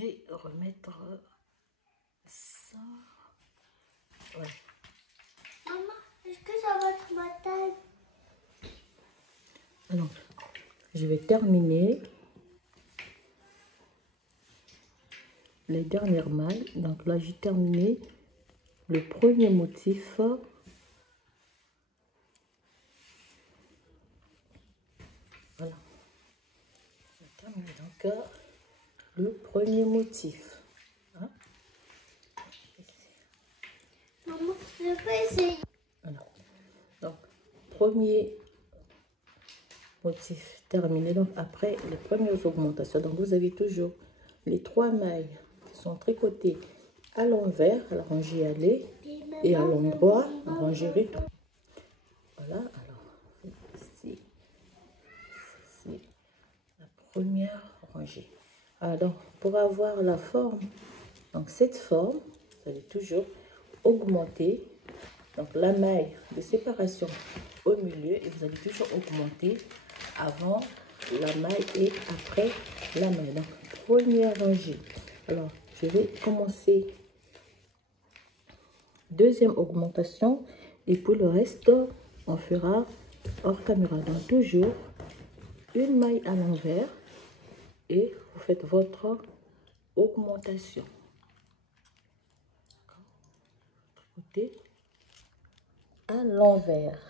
vais remettre ça. Ouais. Maman, est-ce que ça va être ma taille? Alors, je vais terminer les dernières mailles. Donc là, j'ai terminé le premier motif. Voilà. Je vais terminer donc le premier motif. Hein? Maman, je peux essayer. Voilà. Donc, premier motif terminé. Donc, après les premières augmentations, donc vous avez toujours les 3 mailles qui sont tricotées à l'envers, à la rangée allée, et à l'endroit, à rangée retour. Voilà, alors, ici, la première rangée. Alors, pour avoir la forme, donc cette forme, vous allez toujours augmenter donc la maille de séparation au milieu et vous allez toujours augmenter avant la maille et après la maille. Donc, première rangée. Alors, je vais commencer deuxième augmentation et pour le reste, on fera hors caméra. Donc, toujours une maille à l'envers et vous faites votre augmentation. Côté à l'envers.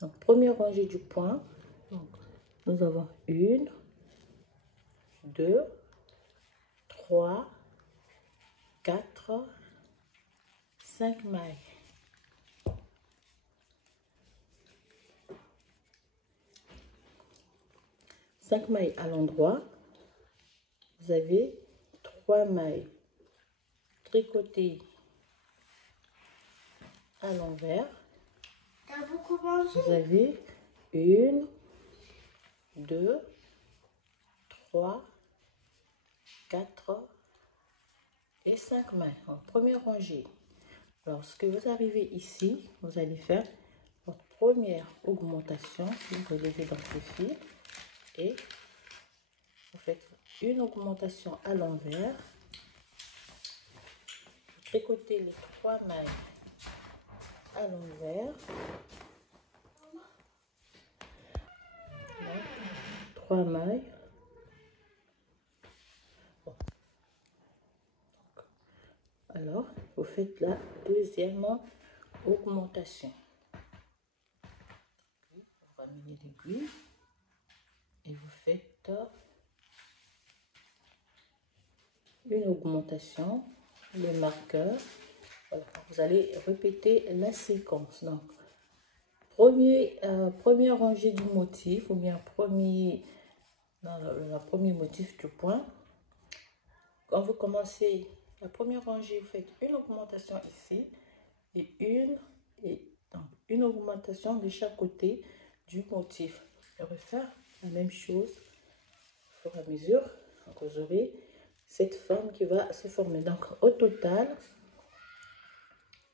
Donc, première rangée du point. Donc, nous avons 1, 2, 3, 4, 5 mailles. Cinq mailles à l'endroit. Vous avez 3 mailles tricotées à l'envers. T'as beaucoup mangé? Vous avez 1, 2, 3, 4 et 5 mailles en première rangée. Lorsque vous arrivez ici, vous allez faire votre première augmentation. Vous relevez dans ce fil et vous faites une augmentation à l'envers. Vous tricotez les 3 mailles à l'envers. 3 mailles. Bon. Alors, vous faites la deuxième augmentation. On va ramener l'aiguille et vous faites une augmentation, le marqueur. Voilà. Vous allez répéter la séquence. Donc, première rangée du motif ou bien premier motif du point. Quand vous commencez la première rangée, vous faites une augmentation ici et une augmentation de chaque côté du motif. Et refaire la même chose au fur et à mesure. Donc vous aurez cette forme qui va se former. Donc au total,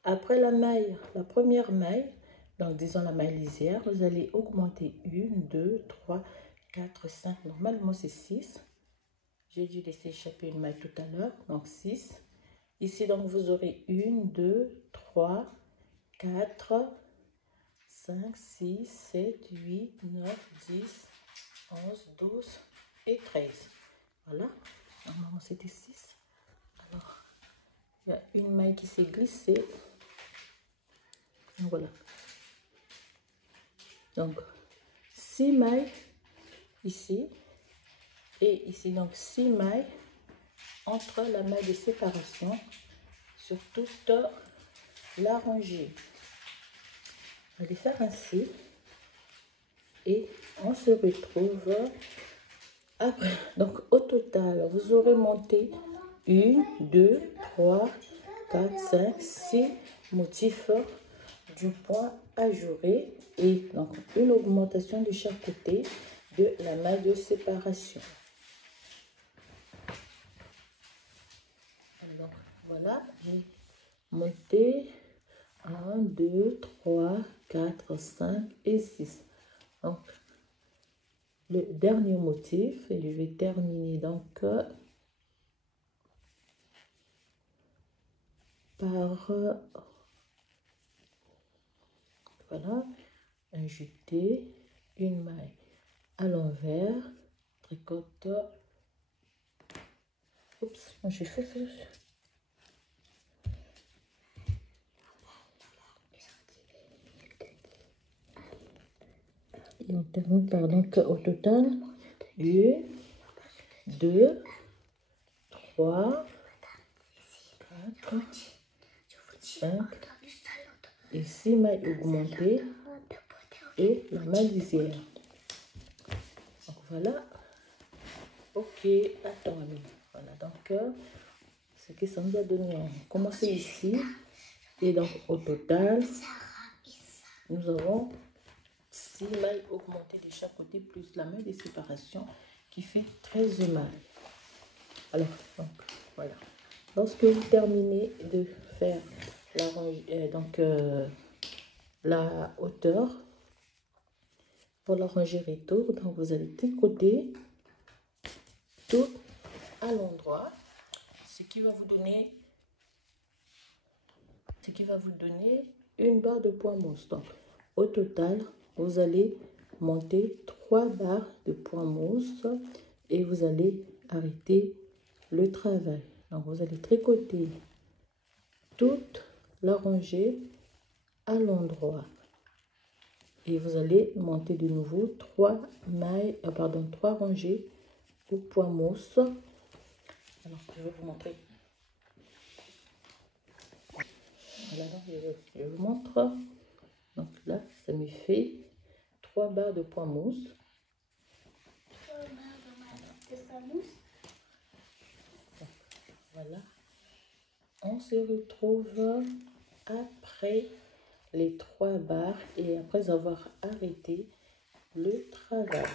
après la première maille, donc disons la maille lisière, vous allez augmenter 1, 2, 3, 4, 5. Normalement c'est 6. J'ai dû laisser échapper une maille tout à l'heure, donc 6. Ici, donc, vous aurez 1, 2, 3, 4, 5, 6, 7, 8, 9, 10, 11, 12 et 13. Voilà. Normalement, c'était 6. Alors, il y a une maille qui s'est glissée. Voilà. Donc, 6 mailles ici. Et ici, donc, 6 mailles entre la maille de séparation sur toute la rangée. On va les faire ainsi. Et on se retrouve après. Donc, au total, vous aurez monté 1, 2, 3, 4, 5, 6 motifs du point ajouré. Et donc, une augmentation de chaque côté de la maille de séparation. Alors, voilà, j'ai monté 1, 2, 3, 4, 5 et 6. Donc, le dernier motif et je vais terminer donc par voilà, ajouter une maille à l'envers, tricote. Oups, j'ai fait ça. Et on termine par donc au total 1, 2, 3, 4, 5 et 6 mailles augmentées et la maille lisière. Donc voilà. Ok, attends, voilà donc ce que ça nous a donné. On commence ici et donc au total nous avons 6 mailles augmentées de chaque côté plus la maille de séparation qui fait 13 mailles. Alors donc voilà, lorsque vous terminez de faire la hauteur pour la rangée retour, donc vous allez tricoter tout à l'endroit, ce qui va vous donner une barre de point mousse. Donc au total vous allez monter 3 barres de point mousse et vous allez arrêter le travail. Donc vous allez tricoter toute la rangée à l'endroit et vous allez monter de nouveau 3 rangées au point mousse. Alors je vais vous montrer. Voilà, je vous montre. Donc là, ça me fait 3 barres de point mousse. 3 barres de mousse. Voilà. On se retrouve après les 3 barres et après avoir arrêté le travail.